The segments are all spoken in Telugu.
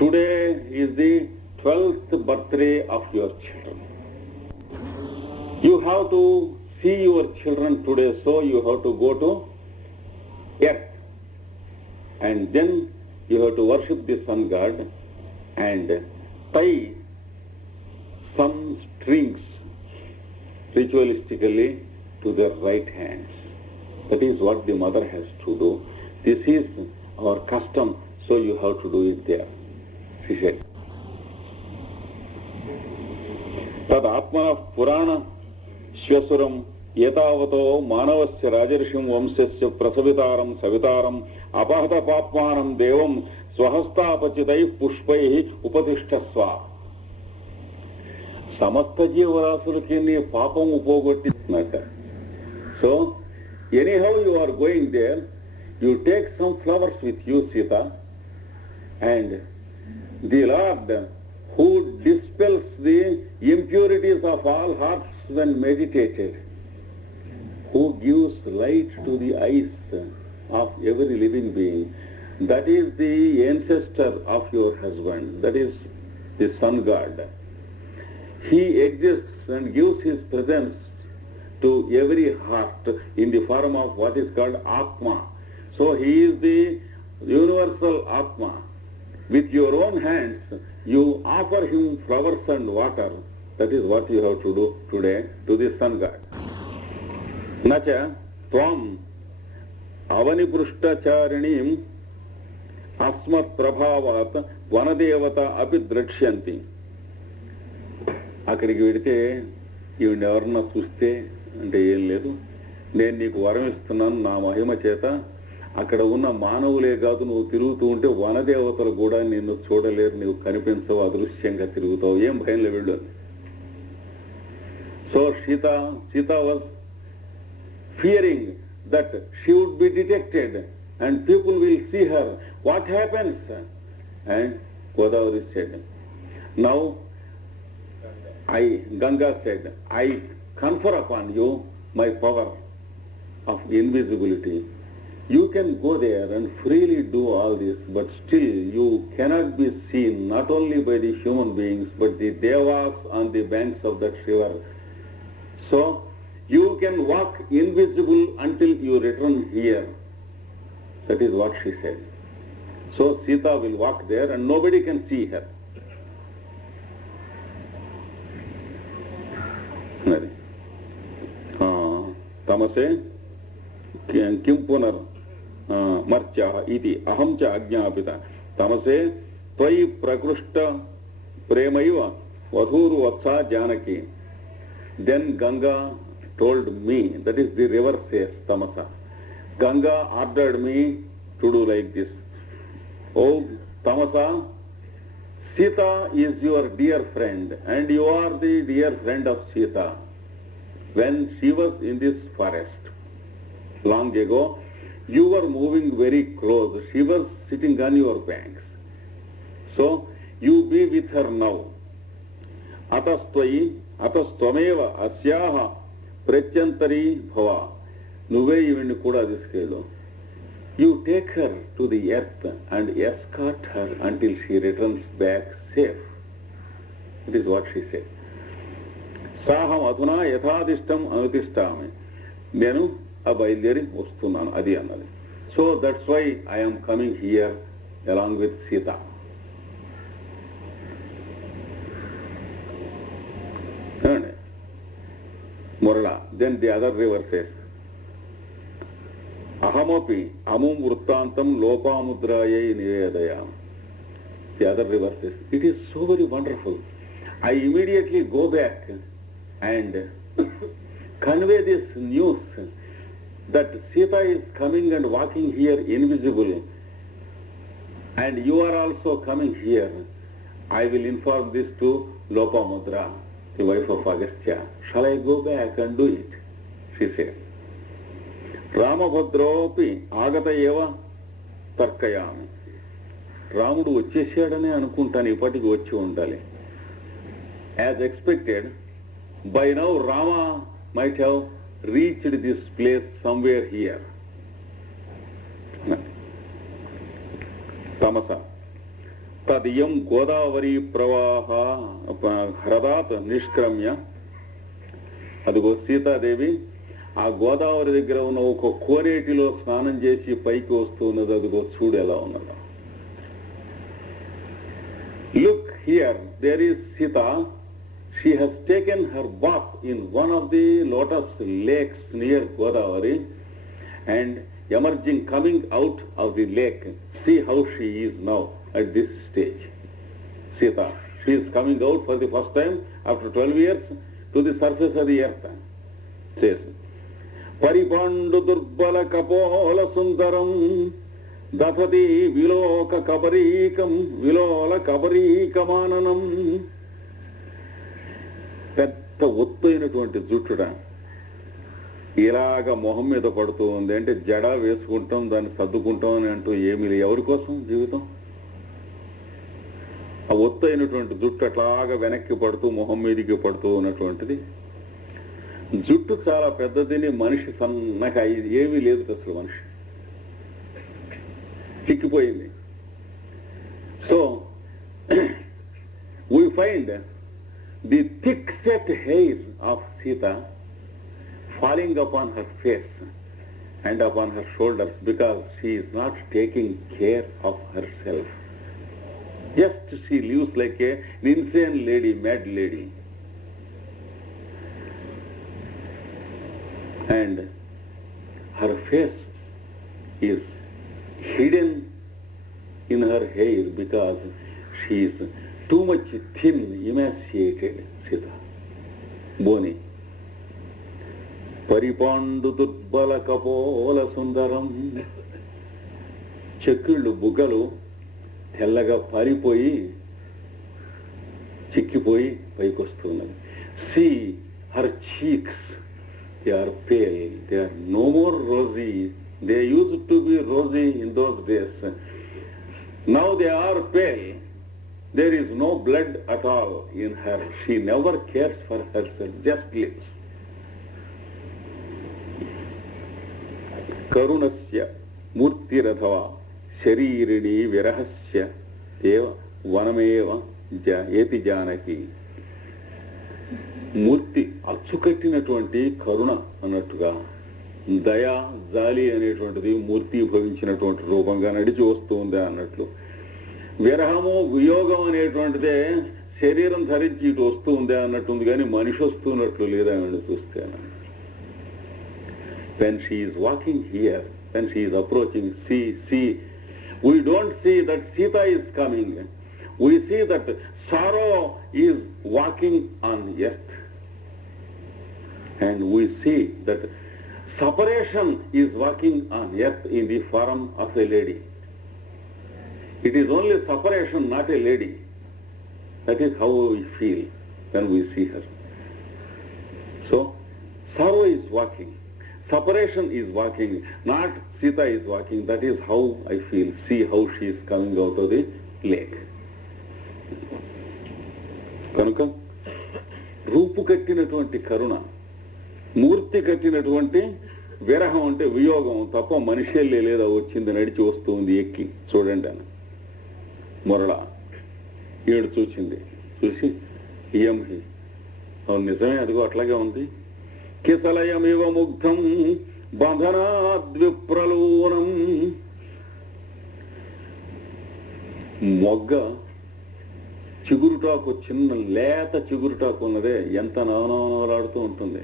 Today is the 12th birthday of your children. You have to see your children today, so you have to go to earth. And then you have to worship the sun god and tie some strings ritualistically to their right hands. That is what the mother has to do. This is our custom, so you have to do it there, she said. Tad atmana purana shvasuram yetavato manavasya rajarishim vamsasya prasavitaram savitaram apahata papmanam devam swahastapachitay pushpaihi upatisthasva. సమస్త జీవరాశులకి నీ పాపం పోగొట్టిందట. So, anyhow you are going there, you take some flowers with you, Sita, and the Lord who dispels the impurities of all hearts when meditated, who gives light to the eyes of every living being, that is the ancestor of your husband, that is the sun god. He exists and gives his presence to every heart in the form of what is called Atma. So he is the universal Atma. With your own hands, you offer him flowers and water. That is what you have to do today to the sun god. Nacha tvam avaniprushtacharinим asmat prabhavat vanadevata api drakshanti. అక్కడికి వెడితే ఈవిడ ఎవరన్నా చూస్తే అంటే ఏం లేదు, నేను నీకు వరం ఇస్తున్నాను నా మహిమ చేత, అక్కడ ఉన్న మానవులే కాదు నువ్వు తిరుగుతూ ఉంటే వనదేవతలు కూడా నిన్ను చూడలేరు, నువ్వు కనిపించవు, అదృశ్యంగా తిరుగుతావు, ఏం భయంలో వెళ్ళు. So Sita was fearing that she would be detected and people will see her, what happens? And Godavari said, now Ganga said, I confer upon you my power of invisibility. You can go there and freely do all this, but still you cannot be seen not only by the human beings, but the devas on the banks of that river. So, you can walk invisible until you return here. That is what she said. So, Sita will walk there and nobody can see her. तमसे किं पुनर् मर्च्याः इति अहं च आज्ञापिता तमसे त्वयि प्रकृष्ट प्रेमैव वधूर्वत्सा Janaki. Then Ganga told me, that is the river says Tamasa, Ganga ordered me to do like this. Oh Tamasa, Sita is your dear friend and you are the dear friend of Sita. When she was in this forest long ago, you were moving very close. She was sitting on your banks. So you be with her now. Atastvameva asyaha pratyantari bhava. Nuve ivinni kuda diskellu. You take her to the earth and escort her until she returns back safe. It is what she said. సాహం అధునా యథాదిష్టం అనుతిష్టామి, నేను ఆ బయలుదేరి వస్తున్నాను అది అన్నది. So that's why I'm coming here along with Sita. మురళ then the other river says అహమపి అముం వృత్తాంతం లోపాముద్రాయై నివేదయామి. The other river says it is so very wonderful. I immediately go back and convey this news that Sita is coming and walking here invisible and you are also coming here. I will inform this to Lopamudra, the wife of Agastya. Shall I go back and do it? She says. Ramabhadropi agata eva tarkayami. రాముడు వచ్చేసాడనే అనుకుంటాను, ఇప్పటికి వచ్చి ఉండాలి. As expected, by now Rama might have reached this place somewhere here. Tamasa. తదియం Godavari ప్రవాహ హ్రదాత్ నిష్క్రమ్య. అదిగో సీతాదేవి ఆ గోదావరి దగ్గర ఉన్న ఒక కోనేటిలో స్నానం చేసి పైకి వస్తున్నది. అదిగో చూడు ఎలా ఉన్నదో. Look here, there is Sita. She has taken her bath in one of the lotus lakes near Godavari, and emerging, coming out of the lake, see how she is now at this stage. Sita, she is coming out for the first time after 12 years to the surface of the earth. Says, Paripandu durbala kapola sundaram dapati viloka kabarikam vilola kabarikamananam. పెద్ద ఒత్తైనటువంటి జుట్టుడ ఇలాగ మొహం మీద పడుతూ ఉంది. అంటే జడ వేసుకుంటాం, దాన్ని సర్దుకుంటాం అని అంటూ ఏమీ లేదు. ఎవరి కోసం జీవితం? ఆ ఒత్తైనటువంటి జుట్టు అట్లాగా వెనక్కి పడుతూ మొహం మీదికి పడుతూ ఉన్నటువంటిది. జుట్టు చాలా పెద్దదిని, మనిషి సన్నగా ఏమీ లేదు అసలు, మనిషి చిక్కిపోయింది. So we find the thick-set hair of Sita falling upon her face and upon her shoulders because she is not taking care of herself. Just she lives like an insane lady, mad lady. And her face is hidden in her hair because she is too much thin, emaciated Sita. Boni. Paripandu durbala kapola sundaram. చెక్కిళ్ళు బుగ్గలు తెల్లగా పారిపోయి చిక్కిపోయి పైకి వస్తున్నది. See her cheeks, they are pale, they are no more rosy. They used to be rosy in those days. Now they are pale. There is no blood at all in her. She never cares for herself, just lives. Karunasya murtiradhava sharirini virahasya eva vanameva eti janaki. మూర్తి అచ్చుకట్టినటువంటి కరుణ అన్నట్టుగా, దయ జాలి అనేటువంటిది మూర్తి భవించినటువంటి రూపంగా నడిచి వస్తుంది అన్నట్లు. విరహము వియోగం అనేటువంటిదే శరీరం ధరించి ఇటు వస్తూ ఉందే అన్నట్టుంది, కానీ మనిషి వస్తున్నట్లు లేదా అని చూస్తే. When she is walking here, when she is approaching, see, we don't see that Sita is coming. We see that sorrow is walking on earth. And we see that separation is walking on earth in the form of a lady. It is only separation, not a lady. That is how we feel when we see her. So, sorrow is walking. Separation is walking, not Sita is walking. That is how I feel. See how she is coming out of the lake. కనుక రూపు కట్టినటువంటి కరుణ, మూర్తి కట్టినటువంటి విరహం అంటే వియోగం తప్ప మనిషే లేదా వచ్చింది, నడిచి వస్తుంది ఎక్కి. చూడండి అని మొరళ ఏడు చూసింది. చూసి ఇయంహి, అవును నిజమే, అదిగో అట్లాగే ఉంది. కిసలయమివ ముగ్ధం బంధనాద్విప్రలూనం. మొగ్గ చిగురుటాకు, చిన్న లేత చిగురుటాకు ఉన్నదే, ఎంత నవనవనవలాడుతూ ఉంటుంది.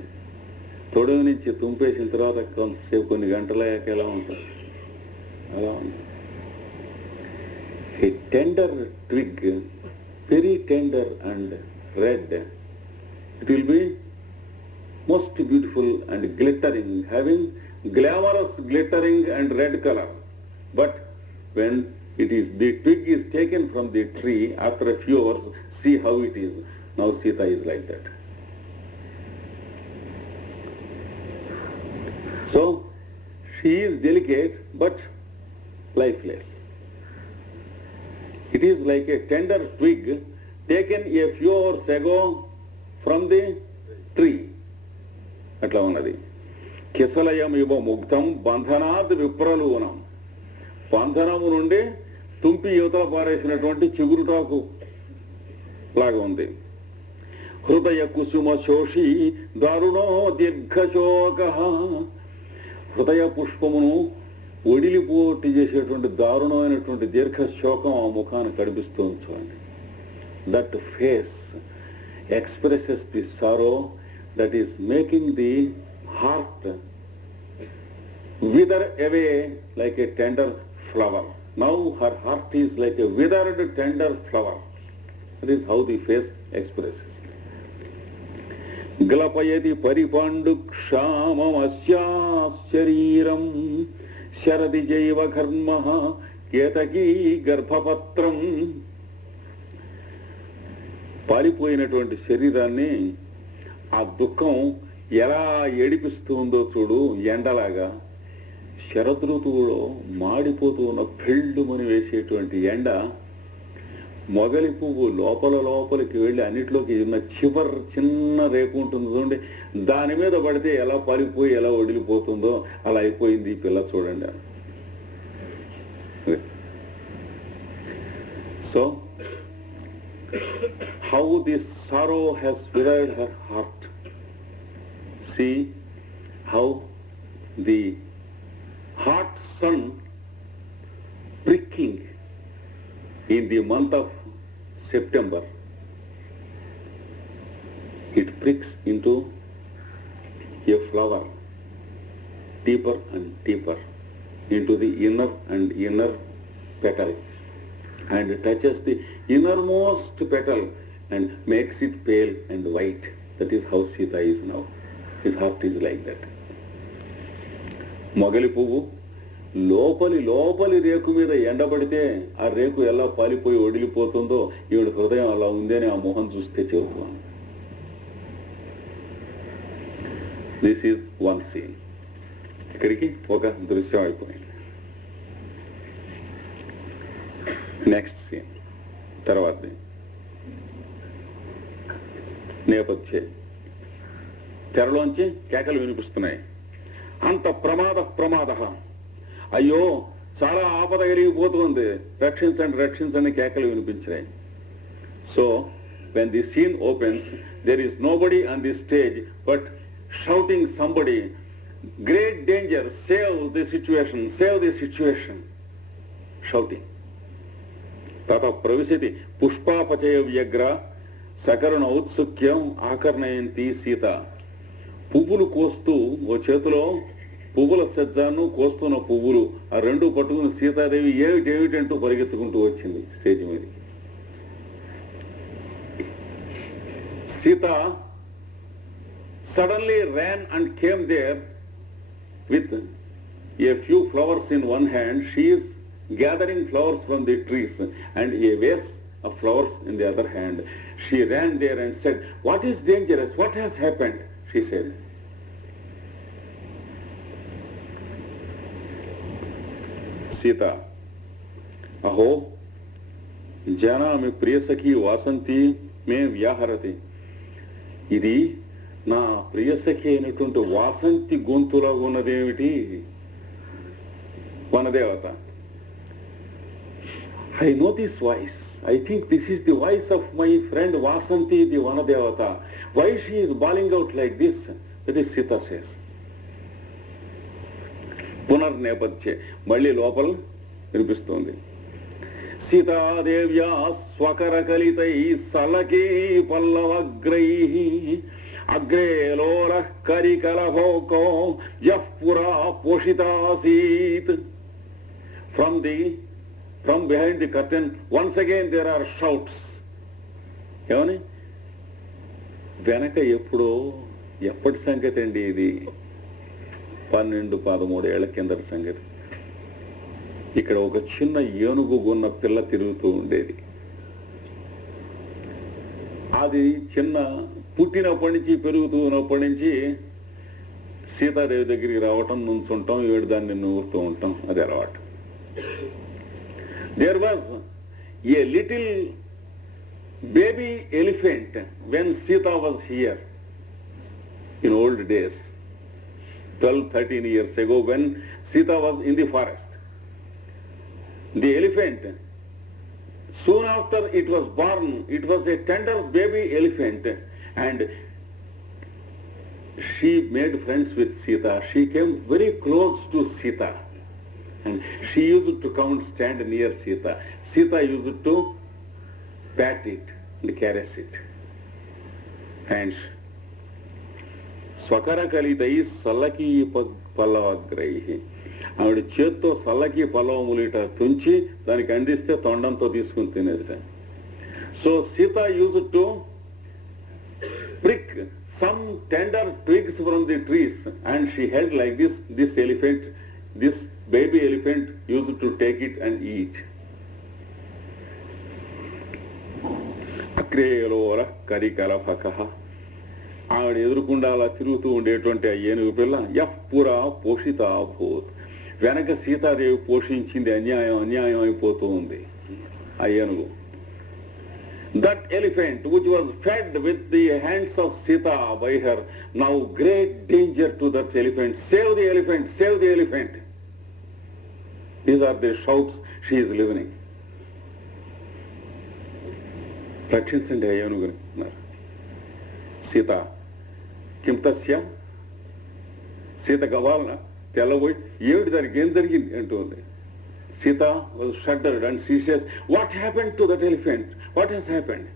తొడుగు నుంచి తుంపేసిన తర్వాత కొంతసేపు కొన్ని గంటలయ్యాక ఎలా ఉంటుంది, అలా ఉంది. A tender twig, very tender and red, it will be most beautiful and glittering, having glamorous glittering and red color. But when the twig is taken from the tree after a few hours, see how it is. Now Sita is like that. So she is delicate but lifeless. It is like a tender twig taken a few hours ago from the tree. అట్లా ఉన్నది. కిసలయం ఇవ ముగ్ధం బంధనాద్ విప్రలూనం. బంధనము నుండి తుంపి యువతల పారేసినటువంటి చిగురుటాకు లాగా ఉంది. హృదయ కుసుమ శోషి దారుణో దీర్ఘశోక. హృదయ పుష్పమును ఒడిలిపోటు చేసేటువంటి దారుణమైనటువంటి దీర్ఘశోకం ఆ ముఖాన్ని కనిపిస్తుంది చూడండి. That face expresses the sorrow that is making the heart wither away like a tender flower. Now her heart is like a withered tender flower. That is how the face expresses. Glapayati paripandu kshamam asyas shariram sharadi jaiva karmaha ketaki garbhapatram. పారిపోయినటువంటి శరీరాన్ని ఆ దుఃఖం ఎలా ఏడిపిస్తుందో చూడు. ఎండలాగా శరదృతువులో మాడిపోతూ ఉన్న పెళ్ళుమని వేసేటువంటి ఎండ మొగలి పువ్వు లోపలికి వెళ్ళి అన్నిట్లోకి ఉన్న చిన్న రేపు ఉంటుంది చూడండి, దాని మీద పడితే ఎలా పారిపోయి ఎలా వడిలిపోతుందో అలా అయిపోయింది ఈ పిల్ల చూడండి. So how this sorrow has withered her heart. See how the hot sun pricking in the month of September, it pricks into a flower deeper and deeper into the inner and inner petals and touches the innermost petal and makes it pale and white. That is how Sita is now. His heart is like that. మొగలి పువ్వు లోపలి రేకు మీద ఎండబడితే ఆ రేకు ఎలా పాలిపోయి వడిలిపోతుందో ఈవిడ హృదయం అలా ఉందని ఆ మొహం చూస్తే చెబుతున్నాను. This is one scene. ఇక్కడికి ఒక దృశ్యం అయిపోయింది. నెక్స్ట్ సీన్ తర్వాత నేపథ్యం. తెరలోంచి కేకలు వినిపిస్తున్నాయి. అంత ప్రమాద, అయ్యో చాలా ఆపద కలిగిపోతుంది, రక్షించండి కేకలు వినిపించినాయి. So when the scene opens, there is nobody on the stage but shouting somebody, great danger, save the situation, shouting. తత ప్రవిశతి పుష్పాపచయ వ్యగ్ర సకరుణ ఔత్సుక్యం ఆకర్ణయంతి సీత. పువ్వులు కోస్తూ ఓ చేతిలో పువ్వుల సజ్జాను కోస్తున్న పువ్వులు ఆ రెండు పట్టుకుని సీతాదేవి ఏమిటంటూ పరిగెత్తుకుంటూ వచ్చింది స్టేజ్ మీద. Sita suddenly ran and came there with a few flowers in one hand. She is gathering flowers from the trees and a vase of flowers in the other hand. She ran there and said, "What is dangerous? What has happened?" she said. Sita, aho janami priyasaki vasanti me vyaharati. ఇది నా ప్రియసఖి అయినటువంటి Vasanthi గొంతులాగా ఉన్నదేమిటి? వనదేవత. I know this voice. I think this is the voice of my friend Vasanti, the Vanadevata. Why she is bawling out like this? That is Sita says. పునర్నేపథ్య మళ్ళీ లోపల వినిపిస్తుంది. సీతాదేవ్యా స్వకరకలితై సలకే పల్లవగ్రై అగ్రే లోలః కరికలభోకో యః పురా పోషితాసీత్. From behind the curtain, once again there are shouts. ఏమని? వెనక ఎప్పటి సంగతి అండి ఇది? 12-13 ఏళ్ల కిందటి సంగతి. ఇక్కడ ఒక చిన్న ఏనుగు ఉన్న పిల్ల తిరుగుతూ ఉండేది. అది చిన్న పుట్టినప్పటి నుంచి పెరుగుతున్నప్పటి నుంచి సీతాదేవి దగ్గరికి రావటం, నుంచుంటాం, ఏడు దాన్ని నూరుతూ ఉంటాం, అది అలవాటు. There was a little baby elephant when Sita was here in old days, 12-13 years ago, when Sita was in the forest. The elephant Soon after it was born, it was a tender baby elephant, and she made friends with Sita. She came very close to Sita, and she used to come and stand near Sita. Sita used to pat it and caress it. And స్వకర కలితై సల్లకి పల్లవగ్రహి, ఆవిడ చేత్తో సల్లకి పల్లవములిట తుంచి దానికి అందిస్తే తొండంతో తీసుకుని తినేదిట. So Sita used to prick some tender twigs from the trees, and she held like this elephant, this baby elephant used to take it and eat. అక్రేలోర కరికలఫకః, ఆవిడ ఎదురుకుండా అలా తిరుగుతూ ఉండేటువంటి ఆ ఏనుగు పిల్ల యః పురా పోషితాభూత్, వెనక సీతాదేవి పోషించింది అన్యాయం అయిపోతూ ఉంది ఆ ఏనుగు. That elephant which was fed with the hands of Sita by her, now great danger to that elephant. Save the elephant, save the elephant. These are the shouts she is listening. రక్షించండి ఆ ఏనుగుని అన్నారు. సీత కిం తస్య, సీత గవాలన తెల్లబోయి ఏమిటి దానికి ఏం జరిగింది అంటుంది. Sita was shuddered and she says, what happened to that elephant? What has happened?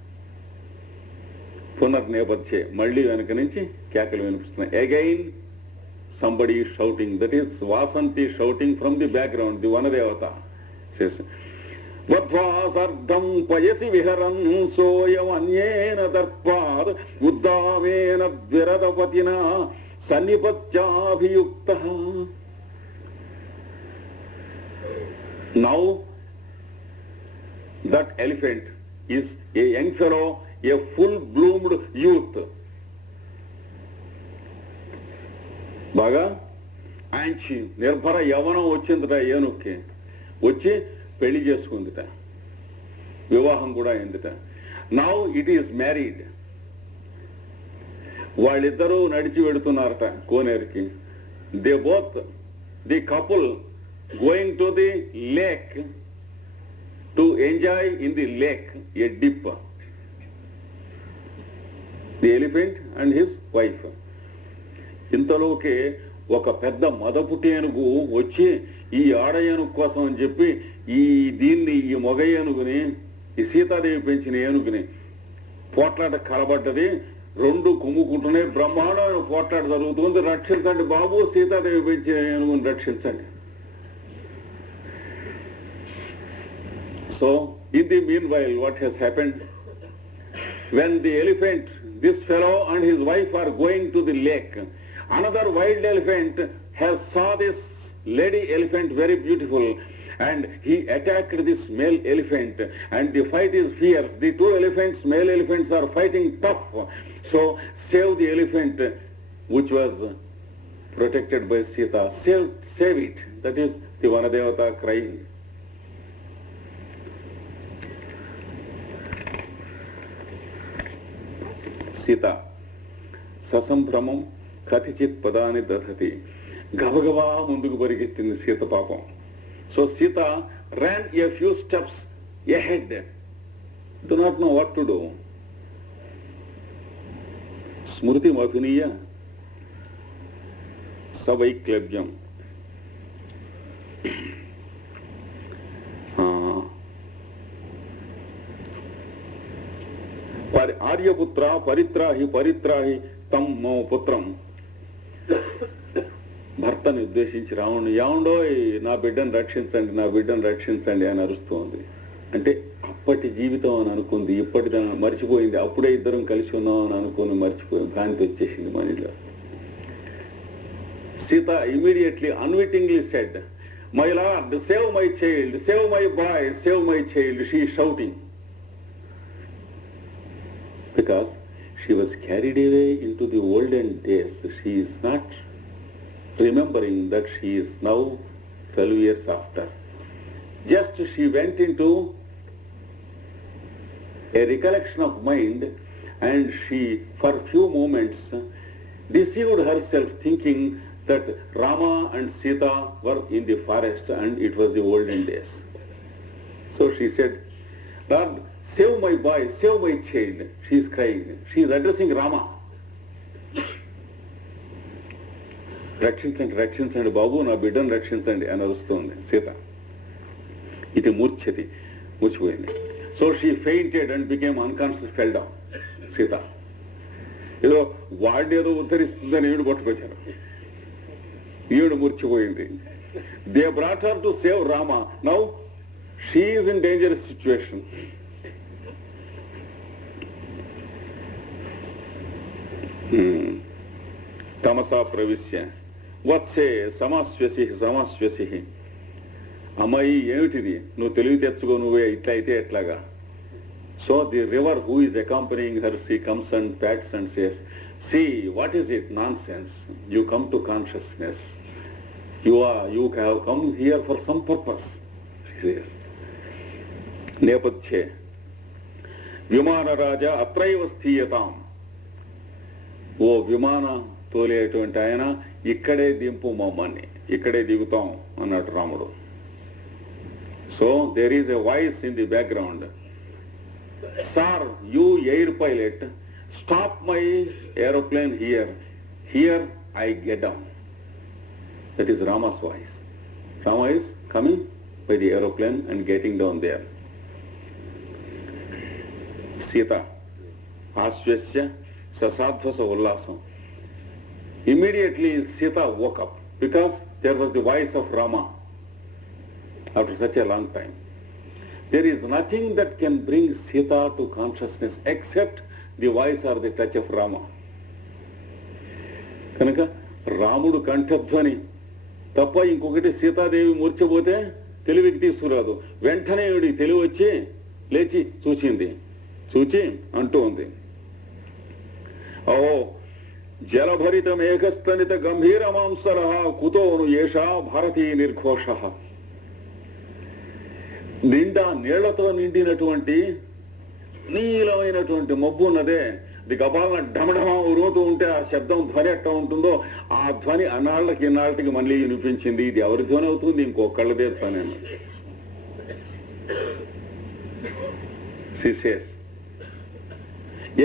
పునర్నేపథ్యే, మళ్ళీ వెనక నుంచి కేకలు వినిపిస్తున్నాయి. Again somebody is shouting. That is Vasanti shouting from the background, the Vanadevata says, వధ్వాసర్ధం పయసి విహరన్ సోయమన్యేన దర్పాద్ ఉద్దామేన ద్విరదపతినా సన్నిపత్యాభియుక్తః. Now that elephant is a young fellow, a full-bloomed youth. బాగా ఆంచి నిర్భర యవనం వచ్చిందిట ఏనుక్కి. వచ్చి పెళ్లి చేసుకుందిట, వివాహం కూడా అయిందిట. Now it is married. వాళ్ళిద్దరూ నడిచి వెడుతున్నారట కోనేరుకి. They both, the couple going to the lake to enjoy in the lake a dip. The elephant and his wife. ఇంతలోకే ఒక పెద్ద మదపుటి ఏనుగు వచ్చి ఈ ఆడ ఏనుగు కోసం అని చెప్పి ఈ మొగ ఏనుగుని, ఈ సీతాదేవి పెంచిన ఏనుగుని పోట్లాట కలబడ్డది. రెండు కుమ్ముకుంటున్నాయి, బ్రహ్మాండమైన పోట్లాట జరుగుతుంది. రక్షించండి బాబు, సీతాదేవి పెంచిన ఏనుగుని రక్షించండి. So, in the meanwhile, what has happened? When the elephant, this fellow and his wife are going to the lake, another wild elephant has saw this lady elephant very beautiful, and he attacked this male elephant, and the fight is fierce. The two elephants, male elephants, are fighting tough. So, save the elephant which was protected by Sita. Save it. That is the Vanadevata crying. Sita ససంభ్రమం కథిచిత్ పదాన్ని దధతి, గబగబా ముందుకు పరిగెత్తింది సీత పాపం. So Sita ran a few steps ahead, do not know what to do. స్మృతి అభినీయ సవైక్లభ్యం. ఆర్యపుత్ర పరిత్రాహి తం మో పుత్రం. భర్తని ఉద్దేశించి రావణుడు, ఏమండోయ్ నా బిడ్డను రక్షించండి అని అరుస్తోంది. అంటే అప్పటి జీవితం అని అనుకుంది, ఇప్పటి మర్చిపోయింది. అప్పుడే ఇద్దరం కలిసి ఉన్నాం అని అనుకుని మర్చిపోయింది, భ్రాంతి వచ్చేసింది మనలో. Sita immediately unwittingly said, my lord, save my child, save my boy, save my child. She is shouting. Because she was carried away into the olden days. She is not remembering that she is now 12 years after. Just she went into a recollection of mind, and she for few moments deceived herself thinking that Rama and Sita were in the forest and it was the olden days. So she said, Lord, save my boy, save my child. She is crying. She is addressing Rama. రక్షించండి రక్షించండి బాబు, నా బిడ్డను రక్షించండి అని అరుస్తుంది సీత. ఇది మూర్చిపోయింది. So she fainted and became unconscious, fell down. Sita ఏదో వాడినేదో ఉద్ధరిస్తుందని ఈవిడ పట్టుకొచ్చారు. ఈవిడ మూర్చిపోయింది. They brought her to save Rama. Now she is in dangerous situation. తమసా ప్రవిశ్య వత్సే సమాశ్వసి. అమ్మాయి ఏమిటిది, నువ్వు తెలివి తెచ్చుకో, నువ్వే ఇట్లా అయితే ఎట్లాగా. So the river who is accompanying her, she comes and pats and says, see what is it, nonsense, you come to consciousness, you have come here for some purpose. నేపథ్యే విమానరాజ అత్రైవ స్థీయతాం. ఓ విమాన తోలేటువంటి ఆయన, ఇక్కడే దింపు మమ్మల్ని, ఇక్కడే దిగుతాం అన్నాడు రాముడు. So there is a voice in the background, sir you air pilot, stop my aeroplane here I get down. That is Rama's voice. Rama is coming by the aeroplane and getting down there. Sita ఆశ్వస్య ససాధ్వస ఉల్లాసం. Immediately Sita woke up because there was the voice of Rama after such a long time. There is nothing that can bring Sita to consciousness except the voice or the touch of Rama. కనుక రాముడు కంఠధ్వని తప్ప ఇంకొకటి సీతాదేవి మూర్చపోతే తెలివికి తీసుకురాదు. వెంటనే తెలివి వచ్చి లేచి చూచి అంటూ ఉంది, ఓ జలభరిత మేఘస్తనిత గంభీర మాంసర కుతోను ఏషా భారతీ నిర్ఘోష. నిండా నీళ్లతో నిండినటువంటి నీలమైనటువంటి మబ్బు ఉన్నదే, ఇది గబాలన ఢమఢమ ఉరుముతూ ఉంటే ఆ శబ్దం ధ్వని ఎట్లా ఉంటుందో ఆ ధ్వని అన్నాళ్ళకి ఇన్నాళ్ళకి మళ్ళీ వినిపించింది. ఇది ఎవరి ధ్వని అవుతుంది? ఇంకొకళ్ళదే ధ్వని అన్నది. She says,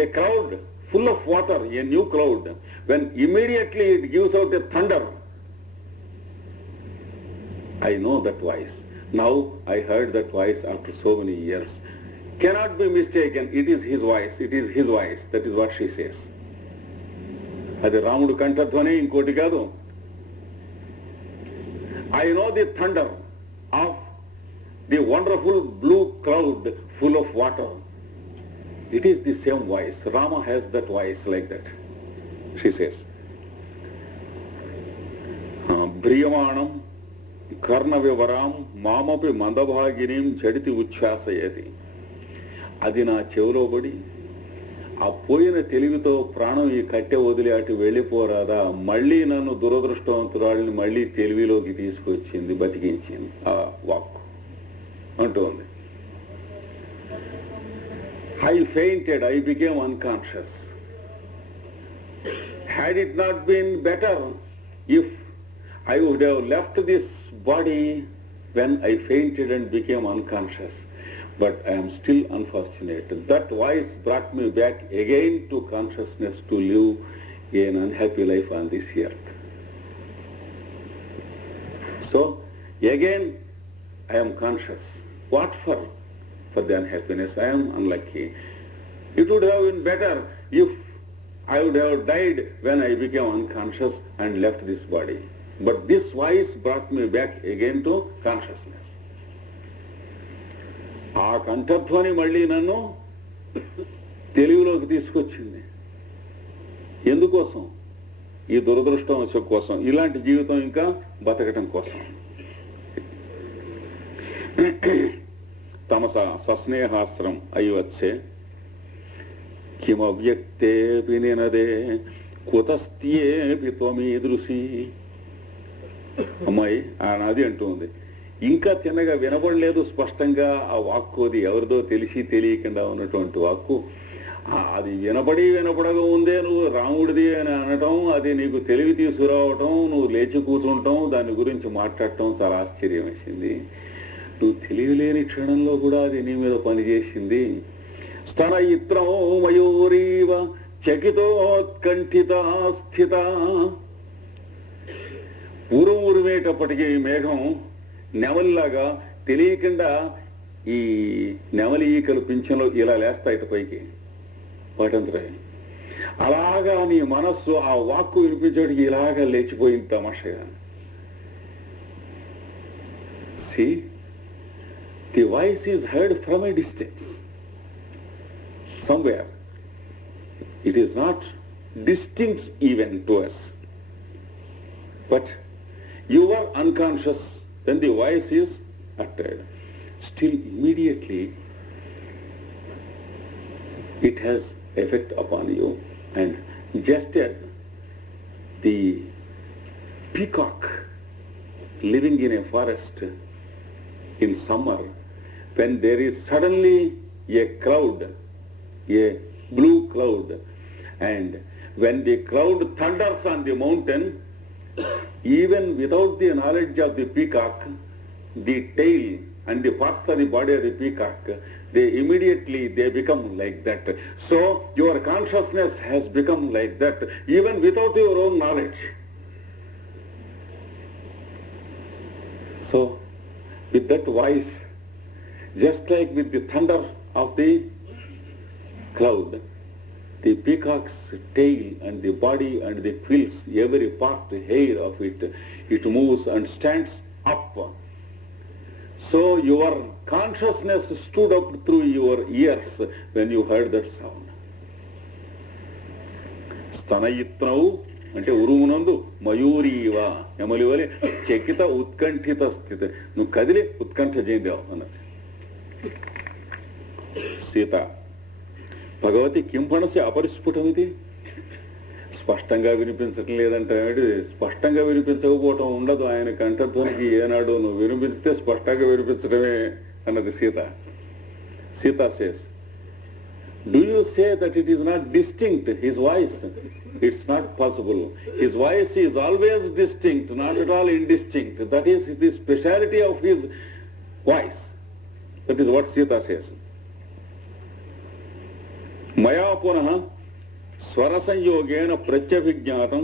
a cloud full of water, a new cloud, when immediately it gives out a thunder, I know that voice. Now I heard that voice after so many years. Cannot be mistaken. It is his voice. It is his voice. That is what she says. అది రాముడు కంఠధ్వని, ఇంకోటి కాదు. I know the thunder of the wonderful blue cloud full of water. It is the same voice. Rama has that voice like that, she says. Briyamanam karna vivaram mamapi mandabhaginim jaditi uchchasayati. అది నా చెవిలో పడి ఆ పోయిన తెలివితో ప్రాణం ఈ కట్టె వదిలి అటు వెళ్ళిపోరాదా, మళ్ళీ నన్ను దురదృష్టవంతురాళ్ళని మళ్ళీ తెలివిలోకి తీసుకొచ్చింది, బతికించింది ఆ వాక్కు అంటూ ఉంది. I fainted, I became unconscious. Had it not been better if I would have left this body when I fainted and became unconscious? But I am still unfortunate. That voice brought me back again to consciousness to live an unhappy life on this earth. So, again, I am conscious. What for? For the unhappiness. I am unlucky. It would have been better if I would have died when I became unconscious and left this body. But this voice brought me back again to consciousness. ఆ కంఠధ్వని మళ్ళీ నన్ను తెలివిలోకి తీసుకొచ్చింది. ఎందుకోసం? ఈ దురదృష్టం కోసం, ఇలాంటి జీవితం ఇంకా బతకటం కోసం. తమస సస్నేహాస్త్రం అయ్యవచ్చే కిమవ్యక్తేపి నినదే కుతస్థ్యేపి త్వమీదృశి. అమ్మాయి ఆనాది అంటూ ఉంది, ఇంకా తిన్నగా వినబడలేదు స్పష్టంగా ఆ వాక్కు, అది ఎవరిదో తెలిసి తెలియకుండా ఉన్నటువంటి వాక్కు. అది వినపడగా ఉందే నువ్వు రాముడిది అని అనటం, అది నీకు తెలివి తీసుకురావటం, నువ్వు లేచి కూర్చుంటాం, దాని గురించి మాట్లాడటం చాలా ఆశ్చర్యం వేసింది. నువ్వు తెలియలేని క్షణంలో కూడా అది నీ మీద పనిచేసింది. స్తన ఇత్రో మయూరీవ చకితోత్కంఠిత స్థిత. ఉరుమురుమేటప్పటికీ మేఘం నెమలిలాగా తెలియకుండా ఈ నెమలి ఈకలు పింఛంలో ఇలా లేస్తాయిట పైకి వాటంతరే. అలాగా నీ మనస్సు ఆ వాక్కు వినిపించడానికి ఇలాగా లేచిపోయింది తమాషగా. See, the voice is heard from a distance, somewhere. It is not distinct even to us. But you are unconscious when the voice is uttered. Still, immediately, it has effect upon you. And just as the peacock living in a forest in summer, when there is suddenly a cloud, a blue cloud, and when the cloud thunders on the mountain, even without the knowledge of the peacock, the tail and the parts of the body of the peacock, they become like that. So your consciousness has become like that, even without your own knowledge. So, with that voice, just like with the thunder of the cloud, the peacock's tail and the body and the quills, every part, hair of it, it moves and stands up. So your consciousness stood up through your ears when you heard that sound. స్తనయిత్నవు అంటే ఉరుమునందు మయూరీవ నెమలి వలె చకిత ఉత్కంఠిత స్థితి. నువ్వు కదిలి ఉత్కంఠ చెందావు అన్నది సీత. భగవతి కింపణసి అపరిస్ఫుటమిది. స్పష్టంగా వినిపించటం లేదంటే స్పష్టంగా వినిపించకపోవటం ఉండదు ఆయన కంఠధ్వనికి. ఏనాడు నువ్వు వినిపిస్తే స్పష్టంగా వినిపించడమే అన్నది Sita. Sita says, do you say that it is not distinct, his voice? It's not possible. His voice is always distinct, not at all indistinct. That is the speciality of his voice. That is what Sita says. Maya punah స్వర సంయోగేన ప్రత్యభిజ్ఞాతం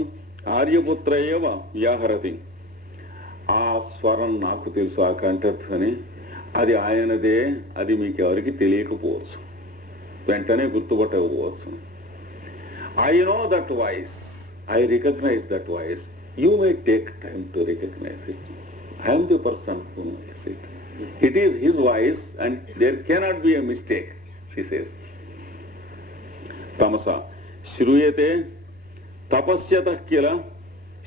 ఆర్యపుత్రయేవ వ్యాహరతి. ఆ స్వరం నాకు తెలుసు, ఆ కంఠధ్వని అది ఆయనదే. అది మీకు ఎవరికి తెలియకపోవచ్చు, వెంటనే గుర్తుపట్టకపోవచ్చు. I know that voice, I recognize that voice. You may take time to recognize it. I am the person who knows it. It is his voice and there cannot be a mistake, she says. Tamasa శ్రూయతే తపస్యతః కిల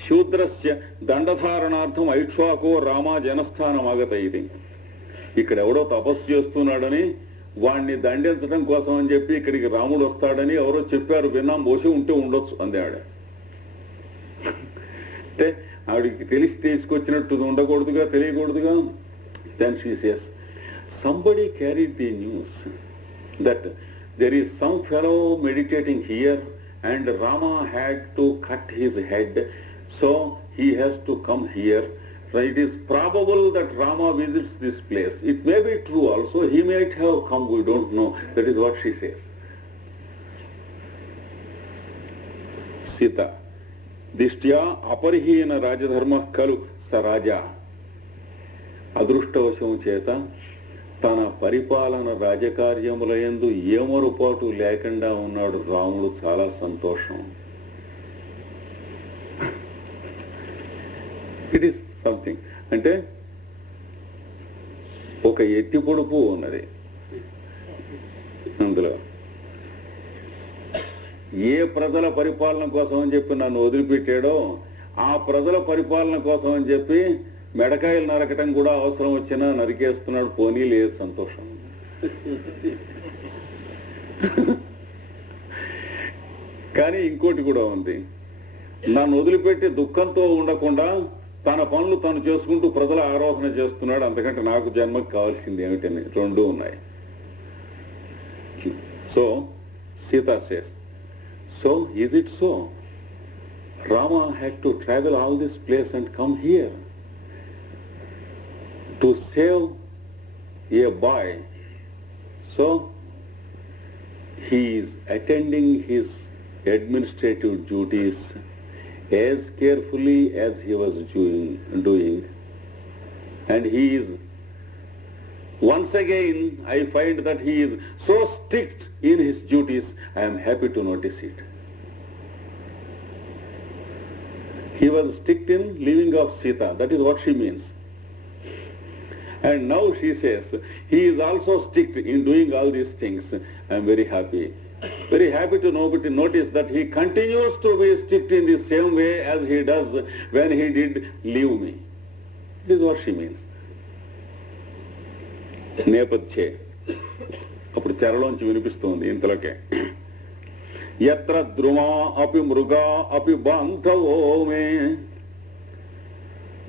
శూద్రస్య దండధారణార్థం ఐక్ష్వాకో రామా జనస్థానమాగత. ఇది ఇక్కడ ఎవడో తపస్సు చేస్తున్నాడని వాణ్ణి దండించడం కోసం అని చెప్పి ఇక్కడికి రాముడు వస్తాడని ఎవరో చెప్పారు, విన్నాం, పోసి ఉంటే ఉండొచ్చు అందే ఆవిడ. అంటే ఆవిడికి తెలిసి తీసుకొచ్చినట్టు ఉండకూడదుగా, తెలియకూడదుగా. Then she says, somebody carried the news that there is some fellow meditating here and Rama had to cut his head, so he has to come here. It is probable that Rama visits this place. It may be true also, he might have come, we don't know. That is what she says. Sita, dishtya aparihena rajadharma kalu sa raja. అదృష్టవశము చేత తన పరిపాలన రాజకార్యములయందు ఏమరుపాటు లేకుండా ఉన్నాడు రాముడు. చాలా సంతోషం. It is something. అంటే ఒక ఎత్తి పొడుపు ఉన్నది అందులో. ఏ ప్రజల పరిపాలన కోసం అని చెప్పి నన్ను వదిలిపెట్టాడో ఆ ప్రజల పరిపాలన కోసం అని చెప్పి మెడకాయలు నరకటం కూడా అవసరం వచ్చినా నరికేస్తున్నాడు. పోనీ లేదు, సంతోషం. కానీ ఇంకోటి కూడా ఉంది, నన్ను వదిలిపెట్టి దుఃఖంతో ఉండకుండా తన పనులు తను చేసుకుంటూ ప్రజల ఆరోహణ చేస్తున్నాడు. అంతకంటే నాకు జన్మకు కావాల్సింది ఏమిటని రెండూ ఉన్నాయి. So Sita says, so is it so? Rama had to travel all this place and come here to save a boy. So he is attending his administrative duties as carefully as he was doing. And he is, once again, I find that he is so strict in his duties, I am happy to notice it. He was strict in leaving of Sita, that is what she means. And now she says, he is also strict in doing all these things. I am very happy. Very happy to notice that he continues to be strict in the same way as he does when he did leave me. This is what she means. నేపథ్యే అప్పుడు చెరలోంచి వినిపిస్తోంది ఇంతలోకే యత్ర ద్రుమా అపి మృగా అపి బాంధవో మే.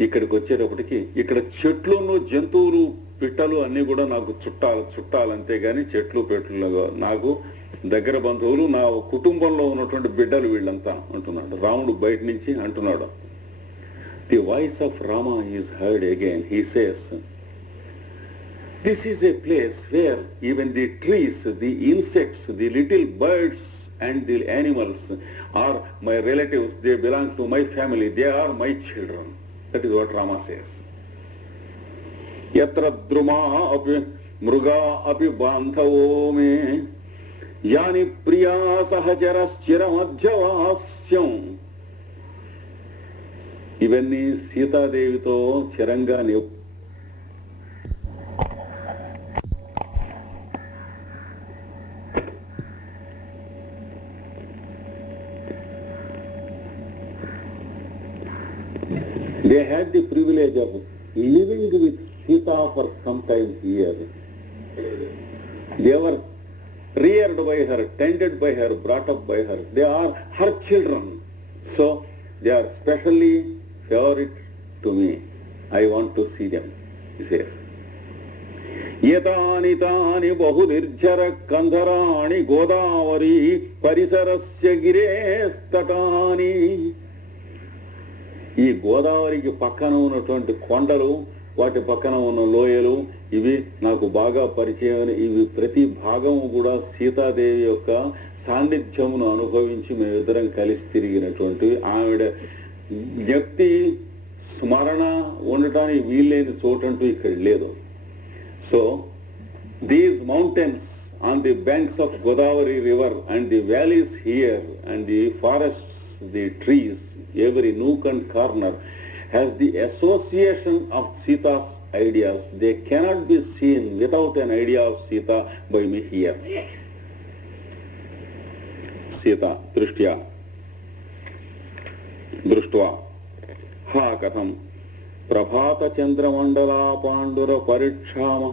ఇక్కడికి వచ్చేటప్పటికి ఇక్కడ చెట్లును జంతువులు పిట్టలు అన్ని కూడా నాకు చుట్టాలు అంతేగాని చెట్లు పెట్లు నాకు దగ్గర బంధువులు, నా కుటుంబంలో ఉన్నటువంటి బిడ్డలు వీళ్ళంతా అంటున్నాడు రాముడు బయట నుంచి అంటున్నాడు. The voice of Rama is heard again. He says, this is a place where even the trees, the insects, the little birds and the animals are my relatives. They belong to my family. They are my children. That is what Rama says. Yatra druma api mruga api bandhavo me yani priya sahajaras chiramadhyavasyam. ఇవన్నీ సీతాదేవితో చిరంగా they had the privilege of living with Sita for some time here. They were reared by her, tended by her, brought up by her. They are her children. So they are specially favorite to me. I want to see them, he says. Yatani tani bahu nirjara kandharani godavari parisarasya gires tatani. ఈ గోదావరికి పక్కన ఉన్నటువంటి కొండలు, వాటి పక్కన ఉన్న లోయలు, ఇవి నాకు బాగా పరిచయం. ఇవి ప్రతి భాగము కూడా సీతాదేవి యొక్క సాన్నిధ్యమును అనుభవించి మేమిద్దరం కలిసి తిరిగినటువంటివి. ఆవిడ జ్ఞప్తి స్మరణ ఉండటానికి వీల్లేని చోటంటూ ఇక్కడ లేదు. So these mountains on the banks of Godavari river and the valleys here and the forests, the trees, every nook and corner has the association of Sita's ideas. They cannot be seen without an idea of Sita by me here. Sita drishtva ha katham prabhata chandramandala pandura parikshama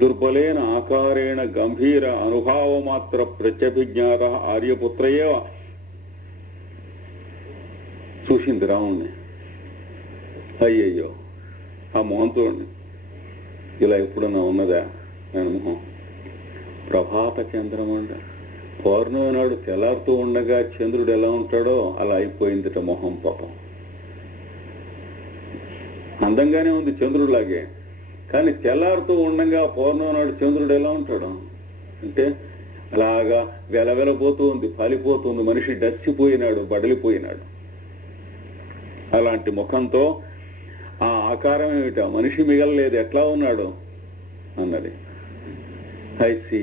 durbalena akarena gambhira anubhava matra pratyabhignata aryaputrayeva. చూసింది రాముణ్ణి. అయ్యయ్యో, ఆ మొహం చూడండి, ఇలా ఎప్పుడన్నా ఉన్నదా నేను మొహం. ప్రభాత చంద్రమండ, పౌర్ణమి నాడు తెల్లారుతూ ఉండగా చంద్రుడు ఎలా ఉంటాడో అలా అయిపోయిందిట మొహం. పాపం అందంగానే ఉంది చంద్రుడిలాగే, కానీ తెల్లారుతూ ఉండగా పౌర్ణమి నాడు చంద్రుడు ఎలా ఉంటాడు అంటే అలాగా వెలవెలపోతూ ఉంది, పాలిపోతుంది, మనిషి డస్సిపోయినాడు, బడలిపోయినాడు. అలాంటి ముఖంతో ఆ ఆకారం ఏమిటా, మనిషి మిగలలేదు, ఎట్లా ఉన్నాడు అన్నది. I see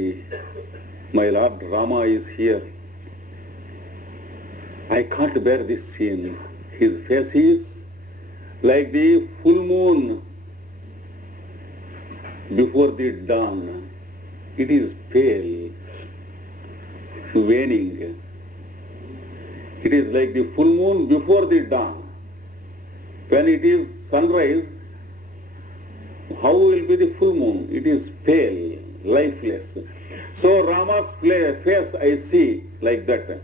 my lord Rama is here. I can't bear this scene. His face is like the full moon before the dawn. It is pale, waning. It is like the full moon before the dawn. When it is sunrise, how will be the full moon? It is pale, lifeless. So Rama's face I see like that,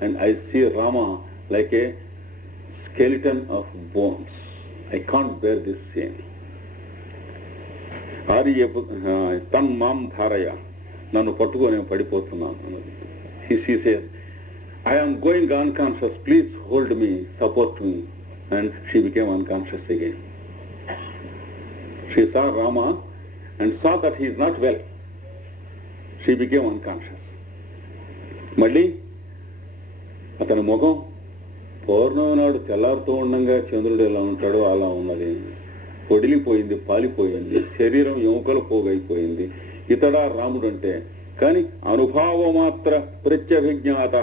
and I see Rama like a skeleton of bones. I can't bear this scene. Tan mam dharaya, nanu pattukoni padipothunanu. She says, I am going unconscious, please hold me, support me. And she became unconscious again. She saw Rama and saw that he is not well. She became unconscious. మళ్ళీ అతని ముఖం పౌర్ణమి నాడు తెల్లారుతూ ఉండగా చంద్రుడు ఎలా ఉంటాడో అలా ఉన్నది. పొడిలిపోయింది, పాలిపోయింది, శరీరం ఎముకలు పోగైపోయింది. ఇతడా రాముడు అంటే. కానీ అనుభావమాత్ర ప్రత్యభిజ్ఞాత,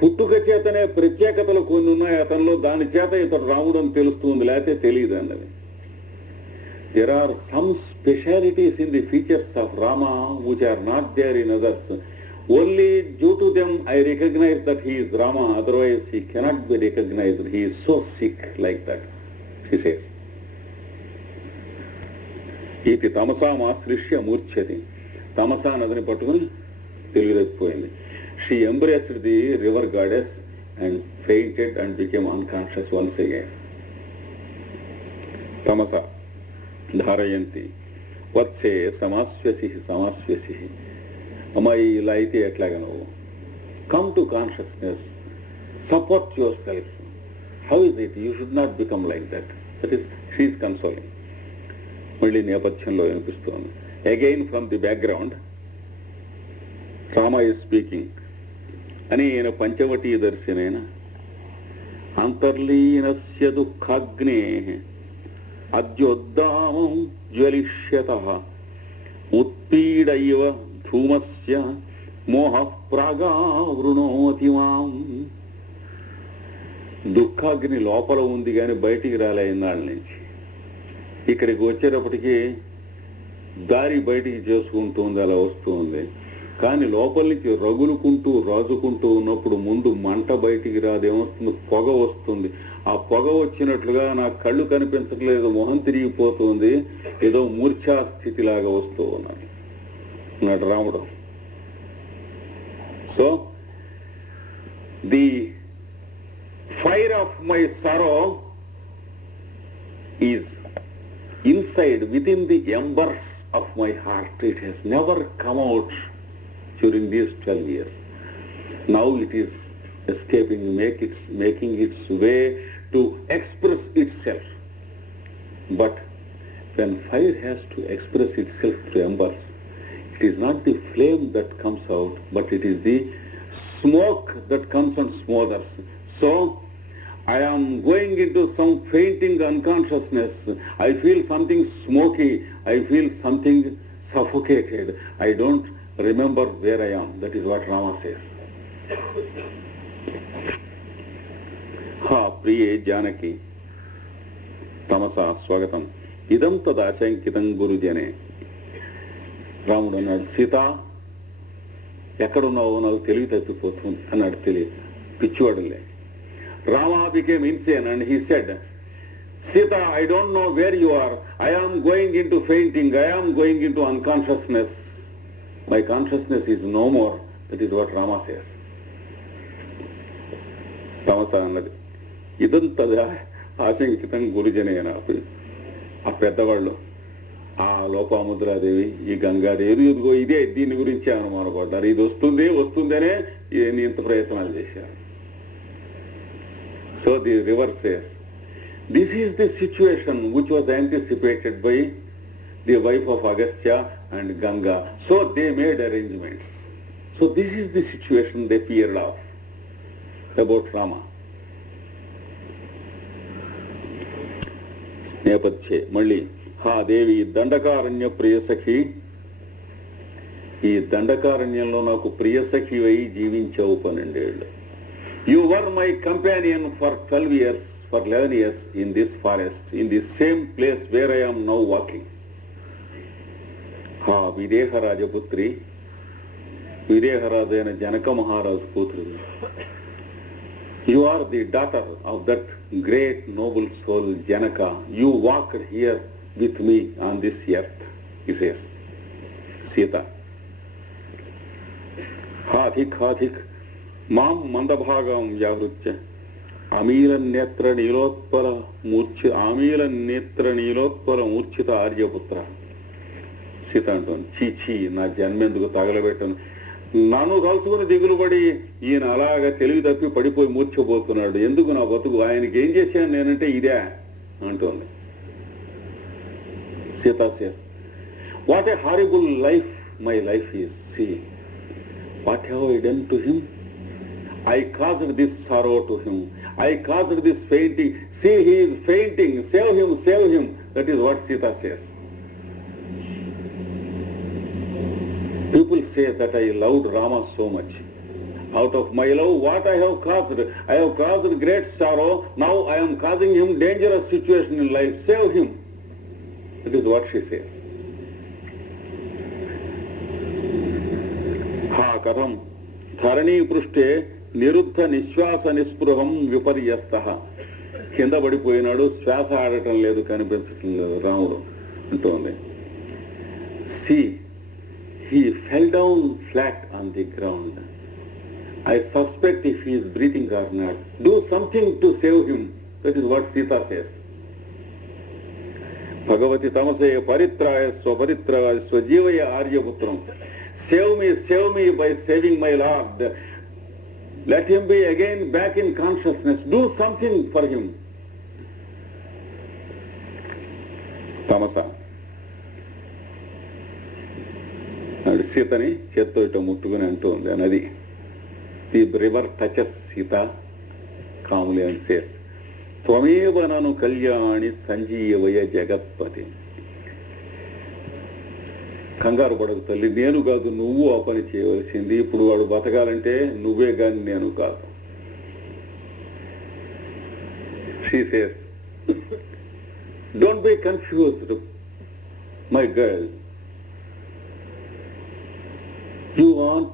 పుట్టుక చేతనే ప్రత్యేకతలు కొన్ని ఉన్నాయి అతనిలో, దాని చేత ఇతడు రాముడు అని తెలుస్తుంది, లేకపోతే తెలియదు అన్నది. There are some specialities in the features of Rama which are not there in others. Only due to them I recognize that he is Rama, otherwise he cannot be recognized. He is so sick like that, he says. Iti tamasamaasrishya murchati. Tamasa నదిని పట్టుకుని తెలివితప్పిపోయింది. She embraced the river goddess and fainted and became unconscious once again. Tamasa ధారయంతి వత్సే సమాస్యసి సమాస్యసి. అమ్మాయి ఇలా అయితే ఎట్లాగా నువ్వు come to consciousness, support yourself. How is it? You should not become like that. That is she's consoling. మళ్ళీ నేపథ్యంలో వినిపిస్తోంది. Again from the background Rama is speaking. అనేన పంచవటీ దర్శనేన అంతర్లీనస్య దుఃఖాగ్నే అద్యోద్దామం జ్వలిష్యతః ఉత్పీడైవ ధూమస్య మోహ ప్రాగావృణోతి మాం. దుఃఖాగ్ని లోపల ఉంది కానీ బయటికి రాలే ఇన్నాళ్ళ నుంచి. ఇక్కడికి వచ్చేటప్పటికి దారి బయటికి చేసుకుంటుంది, అలా వస్తుంది. కానీ లోపల నుంచి రగులుకుంటూ రాజుకుంటూ ఉన్నప్పుడు ముందు మంట బయటికి రాదు, ఏమొస్తుంది? పొగ వస్తుంది. ఆ పొగ వచ్చినట్లుగా నా కళ్ళు కనిపించట్లేదు, మొహం తిరిగిపోతుంది, ఏదో మూర్ఛా స్థితిలాగా వస్తూ ఉన్నాడు రాముడు. So the fire of my sorrow is inside, within the embers of my heart. It has never come out during these 12 years. Now it is escaping, making its way to express itself. But when fire has to express itself through embers, it is not the flame that comes out, but it is the smoke that comes and smothers. So I am going into some fainting unconsciousness. I feel something smoky. I feel something suffocated. I don't remember where I am. That is what Rama says. Ha priye Janaki tamasa swagatam idam tadasankitam gurujane. రాముడు అన్నాడు, సీత ఎక్కడున్నావో నాకు తెలివి తప్పిపోతుంది అన్నాడు. తెలియదు, పిచ్చివాడులే. Rama became insane and he said, Sita, I don't know where you are. I am going into fainting. I am going into unconsciousness. My consciousness is no more. That is what Rama says. Tamasa annadi. Idantada ఆశంకితం గురుజనేన. ఆ పెద్దవాళ్ళు, ఆ లోపాముద్రాదేవి, ఈ గంగాదేవి, ఇదిగో ఇదే దీని గురించి అనుమానపడ్డారు. ఇది వస్తుందనే ఇంత ప్రయత్నాలు చేశారు. So the river says, this is the situation which was anticipated by the wife of Agastya and Ganga. So they made arrangements. So this is the situation they feared of about Rama. నేపథ్యే మళ్ళీ హా దేవి దండకారణ్య ప్రియసఖి, ఈ దండకారణ్యంలో నాకు ప్రియసఖివై జీవించావు 12 ఏళ్ళు. You were my companion for 12 years, for 11 years in this forest, in the same place where I am now walking. Ha Videha Rajaputri, Videha Rajayana Janaka Maharaj Putru. You are the daughter of that great noble soul Janaka. You walked here with me on this earth, he says. Sita. Hathik. మాం మందభాగం వ్యావృత్య ఆమీల నేత్ర నీలోత్పల మూర్ఛిత ఆర్యపుత్ర. సీత అంటుంది, చీచి నా జన్మెందుకు తగలబెట్టను. నన్ను కలుసుకుని దిగులుపడి ఈయన అలాగా తెలివి తప్పి పడిపోయి మూర్ఛపోతున్నాడు. ఎందుకు నా బతుకు? ఆయనకి ఏం చేశాను నేనంటే ఇదే అంటుంది. Sita says, What a horrible life my life is. See, what have I done to him? I caused this sorrow to him. I caused this fainting. See, he is fainting. Save him, save him. That is what Sita says. People say that I loved Rama so much. Out of my love, what I have caused? I have caused great sorrow. Now I am causing him dangerous situation in life. Save him. That is what she says. Ha katham dharani prushte niruddha నిశ్వాస నిస్పృహం విపర్యస్త. కింద పడిపోయినాడు, శ్వాస ఆడటం లేదు, కనిపించటం లేదు రాముడు అంటోంది. See, he fell down flat on the ground. I suspect if he is breathing or not. Do something to save him. That is what Sita says. Bhagavati tamase paritraya swaparitraya swajivaya aryaputram. Save me by saving my Lord. Let him be again back in consciousness. Do something for him. Tamasa. సీతని చేత్తో ఇట్లా ముట్టుకుని అంటుంది అన్నది. ది రివర్ టచెస్ సీత కాములి అండ్ సేస్ త్వమేవ నను కళ్యాణి సంజీవయ జగత్పతి. కంగారు పడకు తల్లి, నేను కాదు నువ్వు ఆ పని చేయవలసింది. ఇప్పుడు వాడు బతకాలంటే నువ్వే గాని నేను కాదు. She says, don't be confused, my girl. You want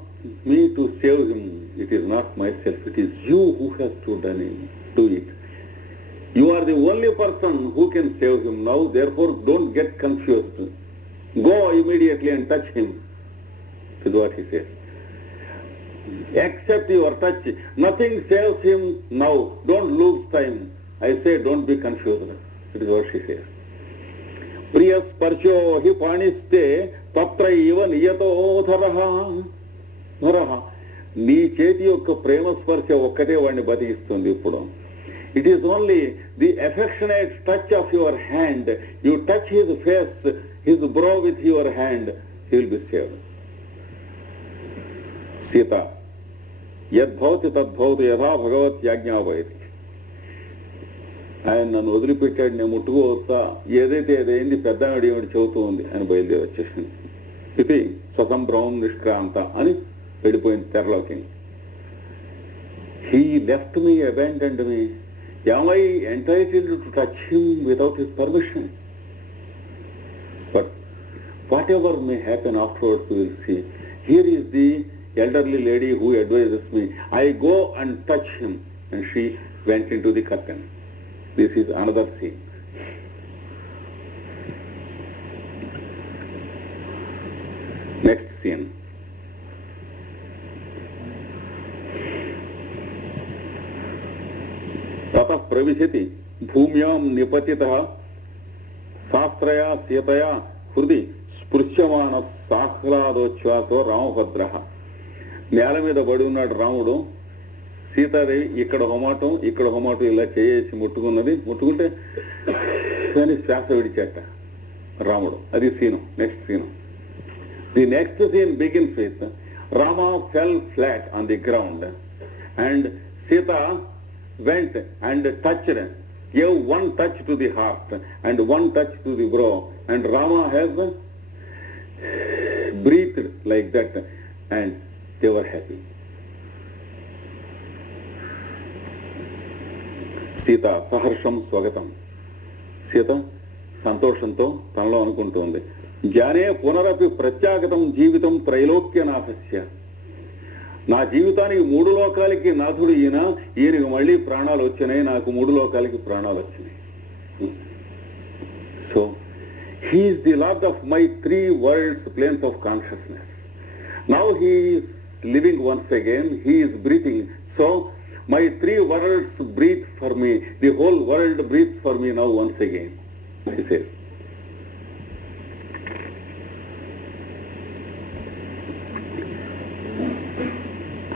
me to save him. It is not myself. It is you who has to do it. You are the only person who can save him now. Therefore, don't get confused. Go immediately and touch him. This is what he says. Accept your touch. Nothing saves him now. Don't lose time. I say don't be confused. That is what she says. Priya sparsho hi paniste tatra iva niyato dharaha. నీ చేతి యొక్క ప్రేమ స్పర్శ ఒక్కటే వాడిని బతికిస్తుంది ఇప్పుడు. It is only the affectionate touch of your hand. You touch his face, his brow with your hand, he will be saved. Sita, yadbhavati tadbhavati yatha bhagavat yajñāvayati. ఆయన నన్ను వదిలిపెట్టాడు, నేను ముట్టుకోవచ్చా, ఏదైతే అదైంది పెద్దవాడు ఏమిటి చెబుతూ ఉంది అని బయలుదేరి వచ్చేసింది. ఇది స్వసంభ్రమం నిష్క్రాంత అని వెళ్ళిపోయింది తెరలోకి. He left me, abandoned me. Am I entitled to touch him without his permission? But whatever may happen afterwards, we will see. Here is the elderly lady who advises me. I go and touch him. And she went into the curtain. This is another scene. Next scene. ततः प्रविशति भूम्यां निपतितः शास्त्रया सीतया हृदि స్పృశ్యమాన సాహ్లాదోచ్ఛ్వాసో రామభద్రః. నేల మీద పడి ఉన్నాడు రాముడు. సీతాదేవి ఇక్కడ హోమాటం ఇలా చేసి ముట్టుకుంటే కానీ శ్వాస విడిచేట రాముడు. అది scene. Next scene. The next scene begins with Rama fell flat on the ground and Sita went and touched, gave one touch to the heart and one touch to the brow, and Rama has breathed like that and they were happy. Sita saharsham swagatam. Sita సంతోషంతో తనలో అనుకుంటోంది. జానే పునరపి ప్రత్యాగతం జీవితం త్రైలోక్యనాథస్య. నా జీవితానికి 3 లోకాలకి నాథుడు ఈయనకు మళ్ళీ ప్రాణాలు వచ్చినాయి, నాకు 3 లోకాలకి ప్రాణాలు వచ్చినాయి. So he is the lord of my 3 worlds planes of consciousness. Now he is living once again, he is breathing. So my 3 worlds breathe for me, the whole world breathes for me now once again, he says.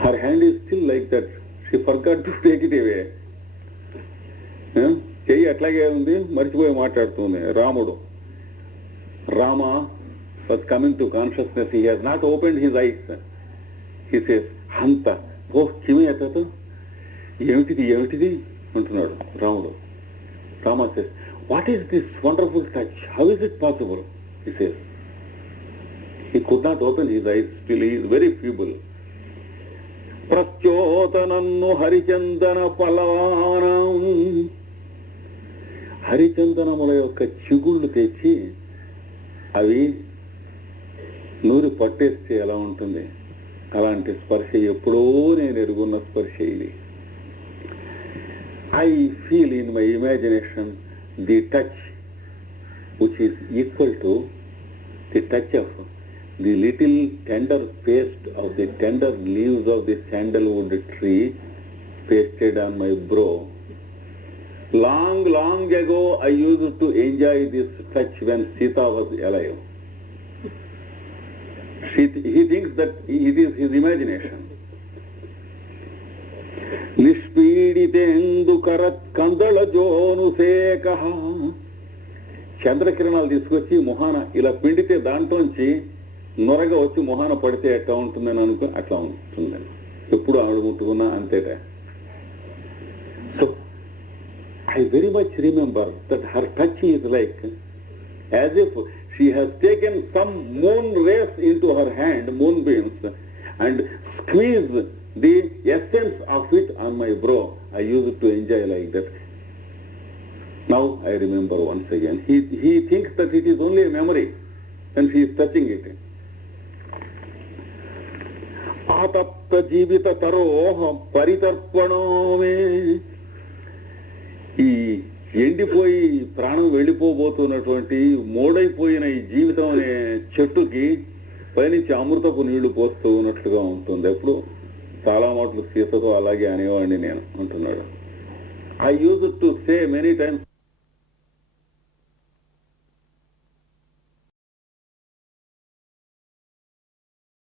Her hand is still like that. She forgot to take it away. చెయ్యి అట్లాగే ఉంది, మర్చిపోయి మాట్లాడుతుంది. రాముడు Rama was coming to consciousness, he has not opened his eyes. He says, Hanta, oh, kimi atatu? Yemitidi, antunnadu Ramudu. Rama says, what is this wonderful touch? How is it possible? He says. He could not open his eyes, still he is very feeble. Prachotanannu Harichandana Palavanam. హరిచందనముల యొక్క చిగుళ్ళు తెచ్చి అవి నూరి పట్టేస్తే ఎలా ఉంటుంది? అలాంటి స్పర్శ ఎప్పుడో నేను ఎరుగున్న స్పర్శ ఇది. I feel in my imagination the touch which is equal to the touch of the little tender paste of the tender leaves of the sandalwood tree pasted on my brow. Long ago, I used to enjoy this touch when Sita was alive. He thinks that it is his imagination. Nishpiditendu karat kandala jonu sekaha. చంద్రకిరణాలు తీసుకొచ్చి మొహాన ఇలా పిండితే దాంట్లోంచి నొరగా వచ్చి మొహాన పడితే ఎట్లా ఉంటుందని అనుకుని అట్లా ఉంటుందని ఎప్పుడు ఆవిడ ముట్టుకున్నా అంతేట. So I very much remember that her touch is like as if she has taken some moon rays into her hand, moonbeams, and squeezed the essence of it on my brow. I used to enjoy like that. Now I remember once again. He thinks that it is only a memory and she is touching it. Atapta jivita taroha paritarpanome. ఈ ఎండిపోయి ప్రాణం వెళ్ళిపోబోతున్నటువంటి మోడైపోయిన ఈ జీవితం అనే చెట్టుకి పైనుంచి అమృతపు నీళ్లు పోస్తూ ఉన్నట్లుగా ఉంటుంది. ఎప్పుడు చాలా మాటలు సీతతో అలాగే అనేవాడిని నేను అంటున్నాడు. I use to say many times